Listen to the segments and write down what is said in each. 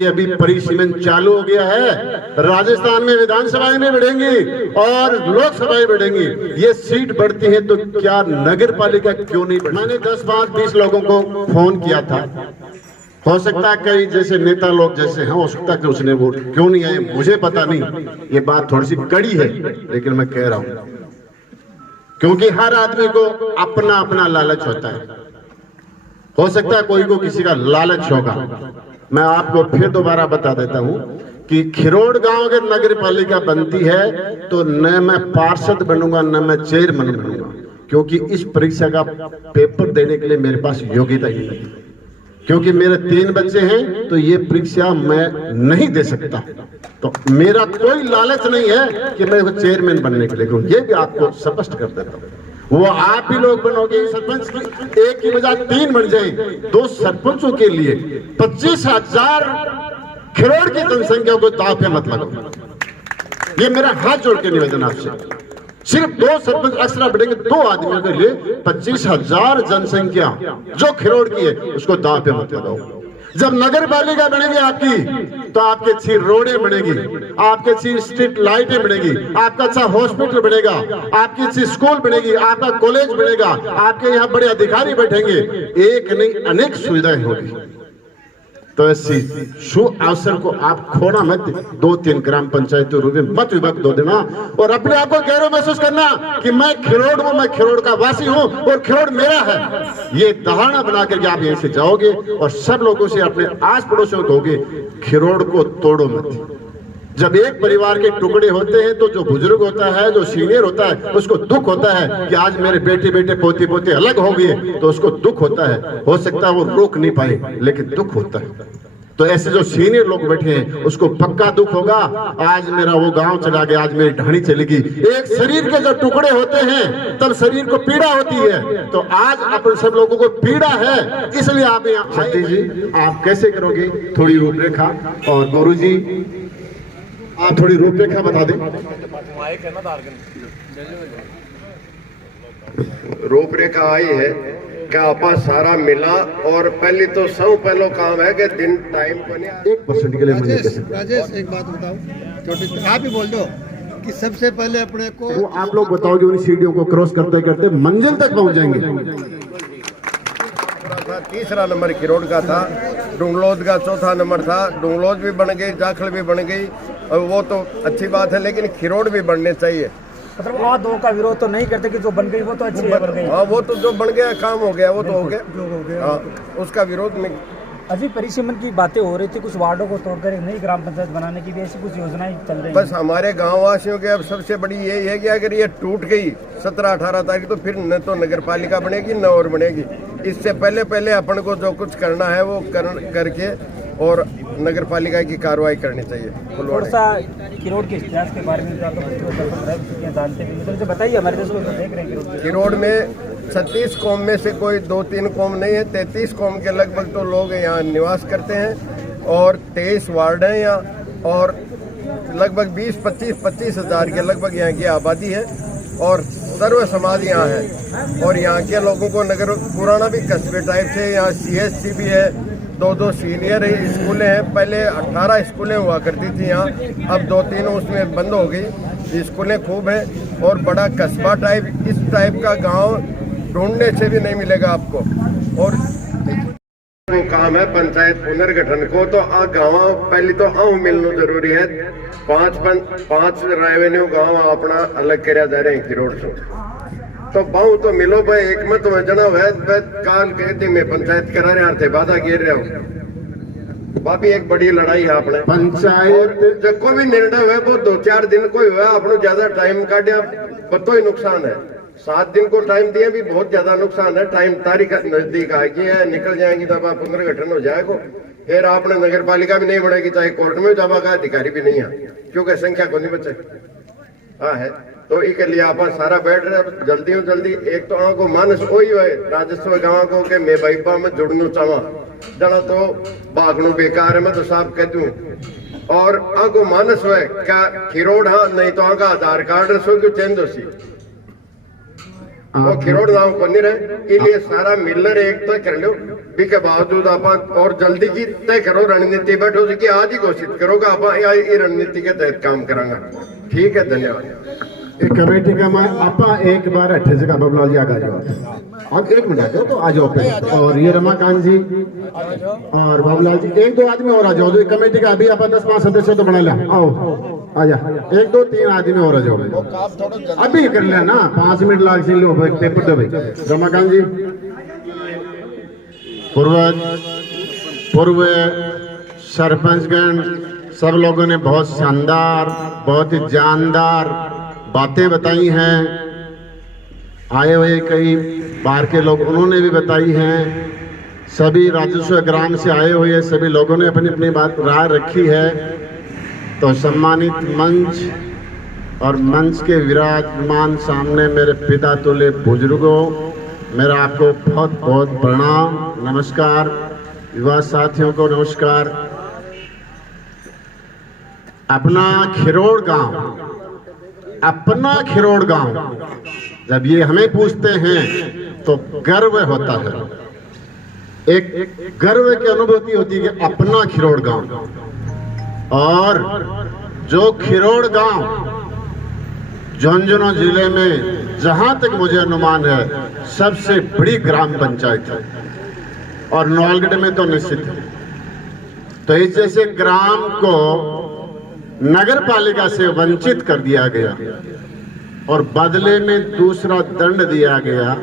अभी परिसीमन चालू हो गया है। राजस्थान में विधानसभाएं में बढ़ेंगी और लोकसभाएं बढ़ेंगी। ये सीट बढ़ती है तो क्या नगर पालिका क्यों नहीं बढ़ती? मैंने 10, 5, 20 लोगों को फोन किया था। हो सकता है कई जैसे नेता लोग जैसे हैं, हो सकता है कि उसने वोट क्यों नहीं आए, मुझे पता नहीं। ये बात थोड़ी सी कड़ी है, लेकिन मैं कह रहा हूं क्योंकि हर आदमी को अपना अपना लालच होता है। हो सकता है कोई को किसी का लालच होगा। मैं आपको फिर दोबारा बता देता हूं कि खिरोड़ गांव अगर नगर पालिका बनती है तो न मैं पार्षद बनूंगा न मैं चेयरमैन बनूंगा, क्योंकि इस परीक्षा का पेपर देने के लिए मेरे पास योग्यता ही नहीं, क्योंकि मेरे 3 बच्चे हैं तो ये परीक्षा मैं नहीं दे सकता। तो मेरा कोई लालच नहीं है कि मैं चेयरमैन बनने के लिए, ये भी आपको स्पष्ट कर देता हूं। वो आप ही लोग बनोगे सरपंच की, एक की बजाय 3 बन जाए। 2 सरपंचों के लिए 25,000 खिरोड़ की जनसंख्या को दांव पे मत लगाओ। ये मेरा हाथ जोड़ के निवेदन आपसे। सिर्फ 2 सरपंच एक्स्ट्रा बढ़ेंगे 2 आदमियों के लिए 25,000 जनसंख्या जो खिरोड़ की है उसको दांव पे मत लगाओ। जब नगर पालिका बनेगी आपकी तो आपके अच्छी रोडें बनेगी, आपके अच्छी स्ट्रीट लाइटें बनेगी, आपका अच्छा हॉस्पिटल बनेगा, आपकी अच्छी स्कूल बनेगी, आपका कॉलेज बनेगा, आपके यहाँ बड़े अधिकारी बैठेंगे, एक नहीं अनेक सुविधाएं होगी। तो ऐसी शुभ अवसर को आप खोना मत। 2-3 ग्राम पंचायतों रूप में मत विभाग दो देना और अपने आप को गौरव महसूस करना कि मैं खिरोड़ हूं, मैं खिरोड़ का वासी हूं और खिरोड़ मेरा है। ये धारणा बना करके आप यहीं से जाओगे और सब लोगों से अपने आस पड़ोसियों को कहोगे खिरोड़ को तोड़ो मत। जब एक परिवार के टुकड़े होते हैं तो जो बुजुर्ग होता है, जो सीनियर होता है, उसको दुख होता है कि आज मेरे बेटे बेटे पोती पोते अलग हो गए, तो उसको दुख होता है। हो सकता है वो रोक नहीं पाए, लेकिन दुख होता है। तो ऐसे जो सीनियर लोग बैठे हैं उसको पक्का दुख होगा, आज मेरा वो गांव चला गया, आज मेरी ढाणी चलेगी। एक शरीर के जो टुकड़े होते हैं तब शरीर को पीड़ा होती है, तो आज अपन सब लोगों को पीड़ा है, इसलिए आप यहाँ सतीश जी आप कैसे करोगे थोड़ी रूपरेखा, और गौरू जी आप थोड़ी रूपरेखा बता दें। रूपरेखा आई है क्या आपा सारा मिला, और पहले तो सब पहलो काम है कि दिन टाइम को नहीं 1% के लिए राजेश एक बात बताओ, छोटी आप ही बोल दो कि सबसे पहले अपने को वो आप लोग बताओगे उन सीढ़ियों को क्रॉस करते करते मंजिल तक पहुंच जाएंगे। तीसरा नंबर खिरोड़ का था, डुंगलोद का चौथा नंबर था। डुंगलोद भी बन गई, जाखल भी बन गई, और वो तो अच्छी बात है, लेकिन खिरोड़ भी बनने चाहिए। मतलब वहाँ 2 का विरोध तो नहीं करते कि जो बन गई वो तो अच्छी है, बन गई। हाँ, वो तो जो बन गया काम हो गया, वो तो हो गया। हाँ, उसका विरोध में अभी परिसीमन की बातें हो रही थी, कुछ वार्डों को तोड़कर एक नई ग्राम पंचायत बनाने की भी ऐसी कुछ योजनाएं चल रही हैं। बस हमारे गांव वासियों के अब सबसे बड़ी यही है कि अगर ये टूट गई 17-18 तारीख तो फिर न तो नगर पालिका बनेगी न और बनेगी। इससे पहले अपन को जो कुछ करना है वो करके और नगर पालिका की कार्रवाई करनी चाहिए। थोड़ा सा खिरोड़ के इतिहास के बारे में जानते हैं, तो बताइए, हमारे देश में देख रहे हैं खिरोड़ में 36 कौम में से कोई 2-3 कौम नहीं है, 33 कौम के लगभग तो लोग यहाँ निवास करते हैं और 23 वार्ड हैं यहाँ, और लगभग 20-25 हज़ार के लगभग यहाँ की आबादी है और सर्व समाज यहाँ है। और यहाँ के लोगों को नगर पुराना भी कस्बे टाइप से, यहाँ CSC भी है, 2 सीनियर स्कूलें हैं। पहले 18 स्कूलें हुआ करती थी यहाँ, अब 2-3 उसमें बंद हो गई। स्कूलें खूब हैं और बड़ा कस्बा टाइप, इस टाइप का गांव ढूंढने से भी नहीं मिलेगा आपको। और वो काम है पंचायत पुनर्गठन को, तो गाँव पहले तो आऊ मिलना जरूरी है। 5 रेवेन्यू गाँव अपना अलग करा जा रहे हैं खिरोड़ से, तो बहु तो मिलो भाई, एक मत में जना है काल कहते में पंचायत करा रहे थे, बाधा गिर रहे हो। बाकी एक बड़ी लड़ाई है अपने पंचायत जब कोई भी निर्णय हुआ वो 2-4 दिन को हुआ, अपने ज्यादा टाइम काटिया तो ही नुकसान है। 7 दिन को टाइम दिया भी बहुत ज्यादा नुकसान है। टाइम तारीख नजदीक आएगी है, निकल जाएंगी तब आप पुनर्गठन हो जाएगा, फिर आपने नगर पालिका भी नहीं बढ़ेगी, चाहे कोर्ट में जावा का अधिकारी भी नहीं है, क्योंकि संख्या को नहीं बचे। हाँ है, तो इसके लिए आप सारा बैठ रहे जल्दी हो जल्दी। एक तो आँख को मानस वही है राजस्व गाँव को कि मैं भाईपा में जुड़ना चाहवा, जना तो भागनू बेकार है, मैं तो साफ कह दूं। और आँख को मानस है क्या खिरोड़, हाँ नहीं तो आँख आधार कार्ड रसो क्यों चेंज हो सी वो खिरोड़ गाँव को नहीं रहे, इसलिए सारा मिलर एक तो कर लो। भी के बावजूद आप और जल्दी की तय करो रणनीति, बैठो कि आज ही घोषित करो कि आप ये रणनीति के तहत काम करांगा। ठीक है, धन्यवाद। एक कमेटी का मैं आपा एक बार 28 का बबलाल जी आगे आ जाओ। अब 1 मिनट है तो आ जाओ पे। और ये रमाकांत जी और बाबूलाल जी, 1-2 आदमी और आ जाओ। जो कमेटी का अभी आप 10-5 सदस्य तो बना ले, आओ आ जा। 1-2-3 आदमी और आ जाओ, अभी कर लेना, 5 मिनट लाग सी लो पेपर दो भाई। रमाकांत जी, पूर्व सरपंचगण सब लोगों ने बहुत शानदार, बहुत ही जानदार बातें बताई हैं। आए हुए कई बार के लोग उन्होंने भी बताई हैं। सभी राजस्व ग्राम से आए हुए सभी लोगों ने अपनी अपनी बात राय रखी है। तो सम्मानित मंच और मंच के विराजमान सामने मेरे पिता तुल्य बुजुर्गों, मेरा आपको बहुत बहुत प्रणाम, नमस्कार। युवा साथियों को नमस्कार। अपना खिरोड़ गांव जब ये हमें पूछते हैं तो गर्व होता है, एक गर्व की अनुभूति होती है कि अपना खिरोड़ गांव। और जो खिरोड़ गांव झुंझुनू जिले में जहां तक मुझे अनुमान है सबसे बड़ी ग्राम पंचायत है, और नौलगढ़ में तो निश्चित है। तो इस जैसे ग्राम को नगर पालिका से वंचित कर दिया गया और बदले में दूसरा दंड दिया गया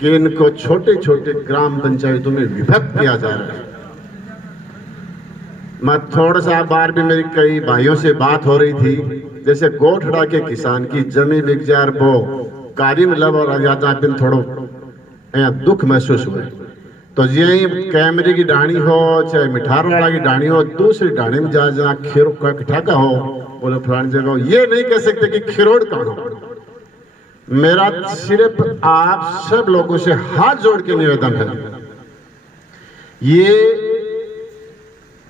कि इनको छोटे छोटे ग्राम पंचायतों में विभक्त किया जा रहा है। मैं थोड़ा सा बार भी मेरी कई भाइयों से बात हो रही थी, जैसे गोठड़ा के किसान की जमी बिक जार वो कार्य मतलब और यात्रा दिन थोड़ो यहाँ दुख महसूस हुए। तो यही कैमरे की डाणी हो चाहे मिठारवाड़ा की डाणी हो, दूसरी डाणी में जहाँ खीर का ठका हो, बोले फलानी जगह हो, ये नहीं कह सकते कि खिरोड़ कहाँ हो। मेरा सिर्फ आप सब लोगों से हाथ जोड़ के निवेदन है, ये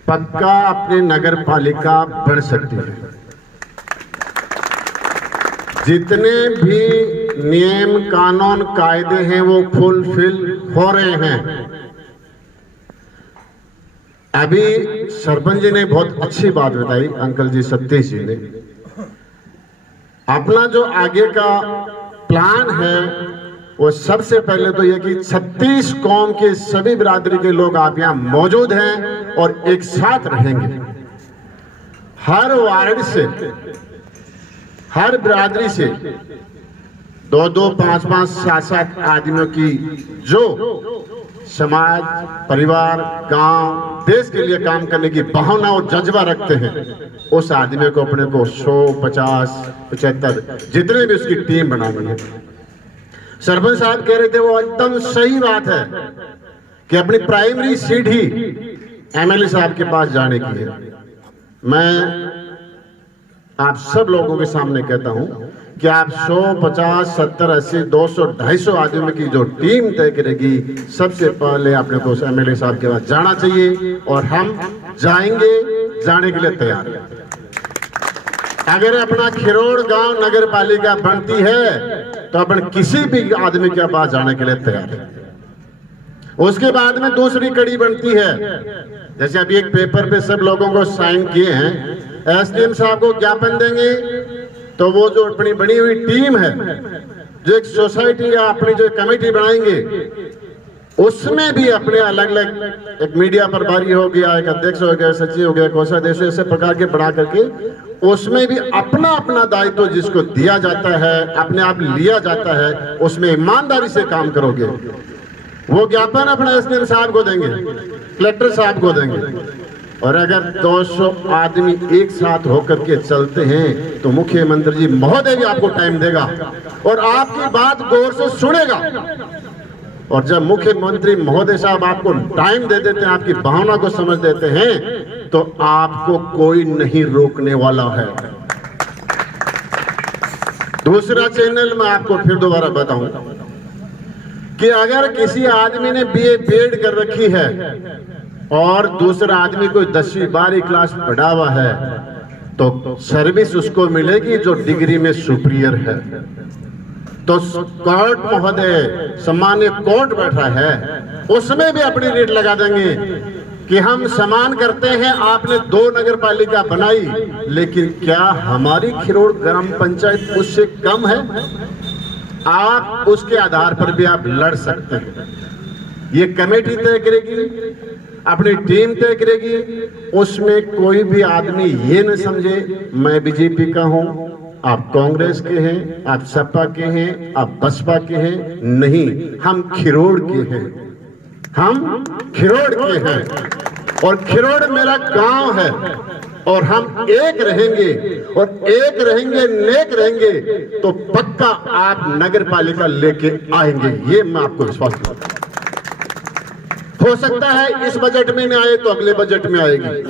पक्का अपनी नगर पालिका बन सकती है। जितने भी नियम कानून कायदे हैं वो फुलफिल हो रहे हैं। अभी सरपंच जी ने बहुत अच्छी बात बताई, अंकल जी सतीश जी ने। अपना जो आगे का प्लान है वो सबसे पहले तो ये कि 36 कौम के सभी बिरादरी के लोग आप यहाँ मौजूद हैं और एक साथ रहेंगे। हर वार्ड से, हर बिरादरी से 2-2, 5-5, 7-7 आदमियों की जो समाज, परिवार, गांव, देश के लिए काम करने की भावना और जज्बा रखते हैं, उस आदमी को अपने को 100, 50, 75 जितने भी उसकी टीम बनानी है। सरपंच साहब कह रहे थे वो एकदम सही बात है कि अपनी प्राइमरी सीट ही एमएलए साहब के पास जाने की है। मैं आप सब लोगों के सामने कहता हूं कि आप 100, 50, 70, 80, 200, 250 आदमियों की जो टीम तय करेगी, सबसे पहले अपने को एमएलए साहब के पास जाना चाहिए और हम जाएंगे, जाने के लिए तैयार हैं। अगर अपना खिरोड़ गांव नगर पालिका बनती है तो अपन किसी भी आदमी के पास जाने के लिए तैयार है। उसके बाद में दूसरी कड़ी बनती है, जैसे अभी एक पेपर पे सब लोगों को साइन किए हैं, एसडीएम साहब को ज्ञापन देंगे तो वो जो अपनी बनी हुई टीम है, जो एक सोसाइटी या अपनी जो कमेटी बनाएंगे, उसमें भी अपने अलग अलग एक मीडिया प्रभारी हो गया, एक अध्यक्ष हो गया, सचिव हो गया, कोषाध्यक्ष, ऐसे प्रकार के बना करके उसमें भी अपना अपना दायित्व जिसको दिया जाता है, अपने आप लिया जाता है, उसमें ईमानदारी से काम करोगे। वो ज्ञापन अपने एसडीएम साहब को देंगे, कलेक्टर साहब को देंगे। और अगर 200 आदमी एक साथ होकर के चलते हैं तो मुख्यमंत्री जी महोदय भी आपको टाइम देगा और आपकी बात गौर से सुनेगा। और जब मुख्यमंत्री महोदय साहब आपको टाइम दे देते हैं, आपकी भावना को समझ देते हैं, तो आपको कोई नहीं रोकने वाला है। दूसरा चैनल मैं आपको फिर दोबारा बताऊं कि अगर किसी आदमी ने बीए बीएड कर रखी है और दूसरा आदमी कोई 10वीं 12वीं क्लास पढ़ा हुआ है, तो सर्विस उसको मिलेगी जो डिग्री में सुपीरियर है। तो कोर्ट महोदय, सम्मान्य कोर्ट बैठा है, उसमें भी अपनी रेट लगा देंगे कि हम सम्मान करते हैं, आपने 2 नगर पालिका बनाई, लेकिन क्या हमारी खिरोड़ ग्राम पंचायत उससे कम है? आप उसके आधार पर भी आप लड़ सकते हैं। ये कमेटी तय करेगी, अपनी टीम तय करेगी। उसमें कोई भी आदमी ये न समझे मैं बीजेपी का हूं, आप कांग्रेस के हैं, आप सपा के हैं, आप बसपा के हैं। नहीं, हम खिरोड़ के हैं, हम खिरोड़ के हैं और खिरोड़ मेरा गांव है और हम एक रहेंगे और एक रहेंगे, नेक रहेंगे तो पक्का आप नगर पालिका लेके आएंगे, ये मैं आपको विश्वास दिलाता हूं। हो सकता है इस बजट में न आए तो अगले बजट में आएगी,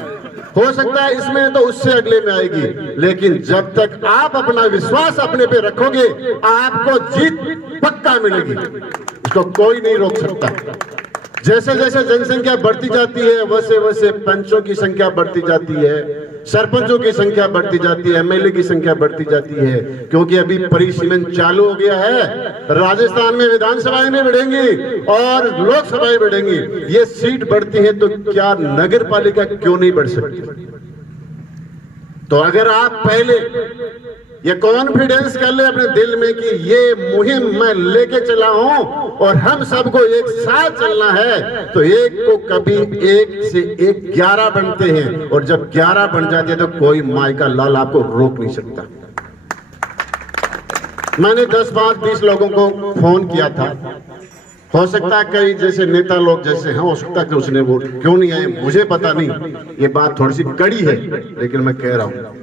हो सकता है इसमें तो उससे अगले में आएगी, लेकिन जब तक आप अपना विश्वास अपने पे रखोगे आपको जीत पक्का मिलेगी, इसको कोई नहीं रोक सकता। जैसे जैसे जनसंख्या बढ़ती जाती है वैसे वैसे पंचों की संख्या बढ़ती जाती है, सरपंचों की संख्या बढ़ती जाती है, एमएलए की संख्या बढ़ती जाती है, क्योंकि अभी परिसीमन चालू हो गया है। राजस्थान में विधानसभाएं में बढ़ेंगी और लोकसभाएं बढ़ेंगी। ये सीट बढ़ती है तो क्या नगर पालिका क्यों नहीं बढ़ सकती? तो अगर आप पहले ये कॉन्फिडेंस कर ले अपने दिल में कि ये मुहिम मैं लेके चला हूं और हम सबको एक साथ चलना है, तो एक को कभी 1 से 1 11 बनते हैं और जब 11 बन जाते हैं तो कोई माई का लाल आपको रोक नहीं सकता। मैंने 10, 5, 20 लोगों को फोन किया था, हो सकता है कई जैसे नेता लोग जैसे हैं, हो सकता है कि उसने वोट क्यों नहीं आए मुझे पता नहीं, ये बात थोड़ी सी कड़ी है, लेकिन मैं कह रहा हूं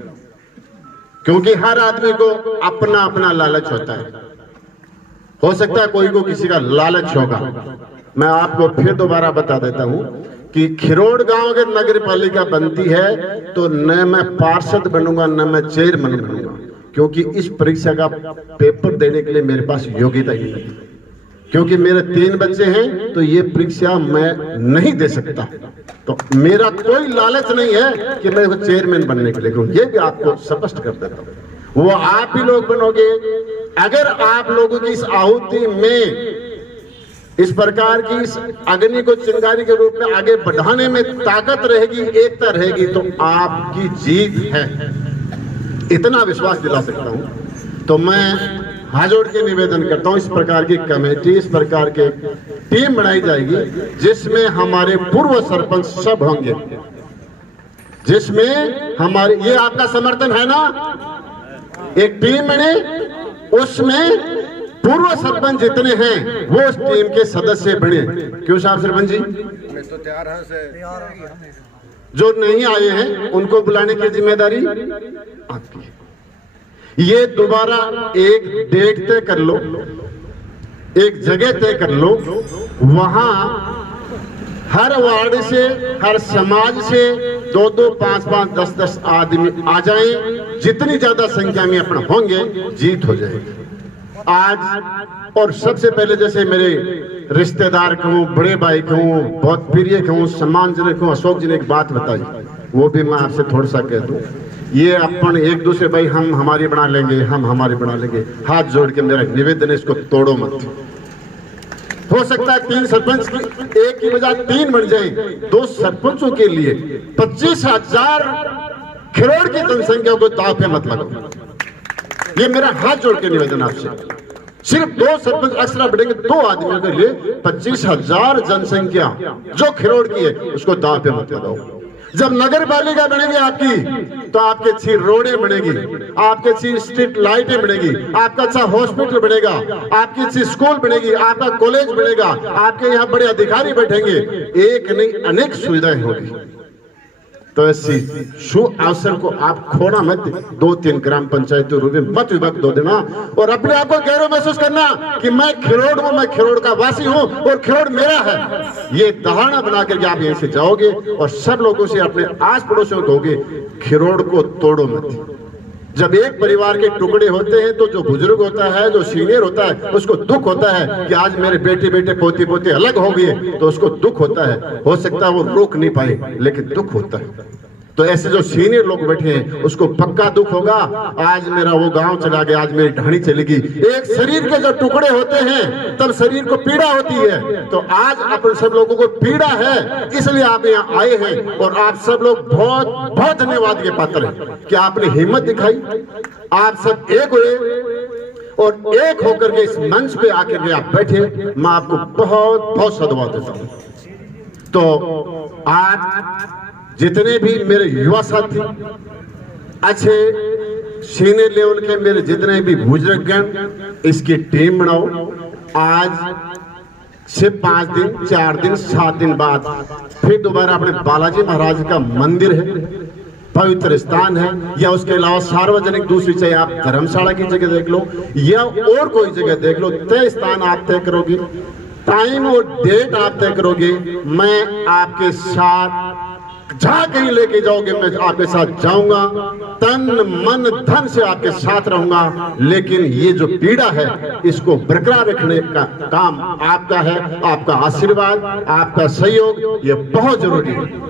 क्योंकि हर आदमी को अपना अपना लालच होता है। हो सकता है कोई को किसी का लालच होगा। मैं आपको फिर दोबारा बता देता हूं कि खिरोड़ गांव अगर नगर पालिका बनती है तो न मैं पार्षद बनूंगा न मैं चेयरमैन बनूंगा, क्योंकि इस परीक्षा का पेपर देने के लिए मेरे पास योग्यता ही नहीं, क्योंकि मेरे 3 बच्चे हैं तो ये परीक्षा मैं नहीं दे सकता। तो मेरा कोई लालच नहीं है कि मैं चेयरमैन बनने के लिए कहूं, ये भी आपको स्पष्ट कर देता हूं। वो आप ही लोग बनोगे अगर आप लोगों की इस आहुति में इस प्रकार की इस अग्नि को चिंगारी के रूप में आगे बढ़ाने में ताकत रहेगी, एकता रहेगी, तो आपकी जीत है, इतना विश्वास दिला सकता हूं। तो मैं हाथ जोड़ के निवेदन करता हूं इस प्रकार की कमेटी, इस प्रकार के टीम बनाई जाएगी जिसमें हमारे पूर्व सरपंच सब होंगे, जिसमें हमारे ये आपका समर्थन है ना, एक टीम बने उसमें पूर्व सरपंच जितने हैं वो उस टीम के सदस्य बने। क्यों साहब सरपंच जी? मैं तो तैयार हूं से। जो नहीं आए हैं उनको बुलाने की जिम्मेदारी आपकी है। ये दोबारा एक डेट तय कर लो, एक जगह तय कर लो, वहां हर वार्ड से, हर समाज से 2-2, 5-5, 10-10 आदमी आ जाएं। जितनी ज्यादा संख्या में अपना होंगे जीत हो जाएगी आज। और सबसे पहले जैसे मेरे रिश्तेदार कहूं, बड़े भाई कहूं, बहुत प्रिय कहूं, सम्मानजनक कहूं, अशोक जी ने एक बात बताई, वो भी मैं आपसे थोड़ा सा कह दूं। ये अपन एक दूसरे भाई हम हमारी बना लेंगे, हम हमारी बना लेंगे, हाथ जोड़ के मेरा निवेदन है इसको तोड़ो मत। हो सकता है 3 सरपंच की एक की बजाय 3 बन जाए, 2 सरपंचों के लिए 25,000 खिरोड़ की जनसंख्या को दांव पे मत लगाओ। ये मेरा हाथ जोड़ के निवेदन आपसे, सिर्फ 2 सरपंच एक्स्ट्रा बढ़ेंगे, 2 आदमियों के लिए 25,000 जनसंख्या जो खिरोड़ की है उसको दांव पे मत लगाओ। जब नगर पालिका बनेगी आपकी तो आपके अच्छी रोडें बनेगी, आपके अच्छी स्ट्रीट लाइटें बनेगी, आपका अच्छा हॉस्पिटल बनेगा, आपकी अच्छी स्कूल बनेगी, आपका कॉलेज बनेगा, आपके यहाँ बड़े अधिकारी बैठेंगे, एक नहीं अनेक सुविधाएं होगी। तो ऐसी शुभ अवसर को आप खोना मत। 2-3 ग्राम पंचायतों रूप में मत विभक्त हो देना और अपने आप को गौरव महसूस करना कि मैं खिरोड़ हूं, मैं खिरोड़ का वासी हूं और खिरोड़ मेरा है। ये धारणा बना करके आप यहीं से जाओगे और सब लोगों से, अपने आस पड़ोसियों को कहोगे खिरोड़ को तोड़ो मत। जब एक परिवार के टुकड़े होते हैं तो जो बुजुर्ग होता है, जो सीनियर होता है, उसको दुख होता है कि आज मेरे बेटे बेटे पोती पोती अलग हो गए, तो उसको दुख होता है। हो सकता है वो रोक नहीं पाए लेकिन दुख होता है। तो ऐसे जो सीनियर लोग बैठे हैं उसको पक्का दुख होगा, आज मेरा वो गांव चला गया, आज मेरी ढाणी चलेगी। एक शरीर के जो टुकड़े होते हैं तब शरीर को पीड़ा होती है, तो आज अपन सब लोगों को पीड़ा है, इसलिए आप यहाँ आए हैं। और आप सब लोग बहुत बहुत धन्यवाद के पात्र हैं कि आपने हिम्मत दिखाई, आप सब एक हुए और एक होकर के इस मंच पे आकर के आप बैठे। मैं आपको बहुत बहुत साधुवाद देता हूँ। तो आज जितने भी मेरे युवा साथी, अच्छे सीनियर लेवल के मेरे जितने भी बुजुर्ग, इसकी टीम बनाओ। आज से 5 दिन 4 दिन 7 दिन बाद फिर दोबारा अपने बालाजी महाराज का मंदिर है, पवित्र स्थान है, या उसके अलावा सार्वजनिक दूसरी, चाहे आप धर्मशाला की जगह देख लो या और कोई जगह देख लो, तय स्थान आप तय करोगे, टाइम और डेट आप तय करोगे। मैं आपके साथ जहां कहीं लेके जाओगे मैं आपके साथ जाऊंगा, तन मन धन से आपके साथ रहूंगा। लेकिन ये जो पीड़ा है इसको बरकरार रखने का काम आपका है, आपका आशीर्वाद, आपका सहयोग ये बहुत जरूरी है।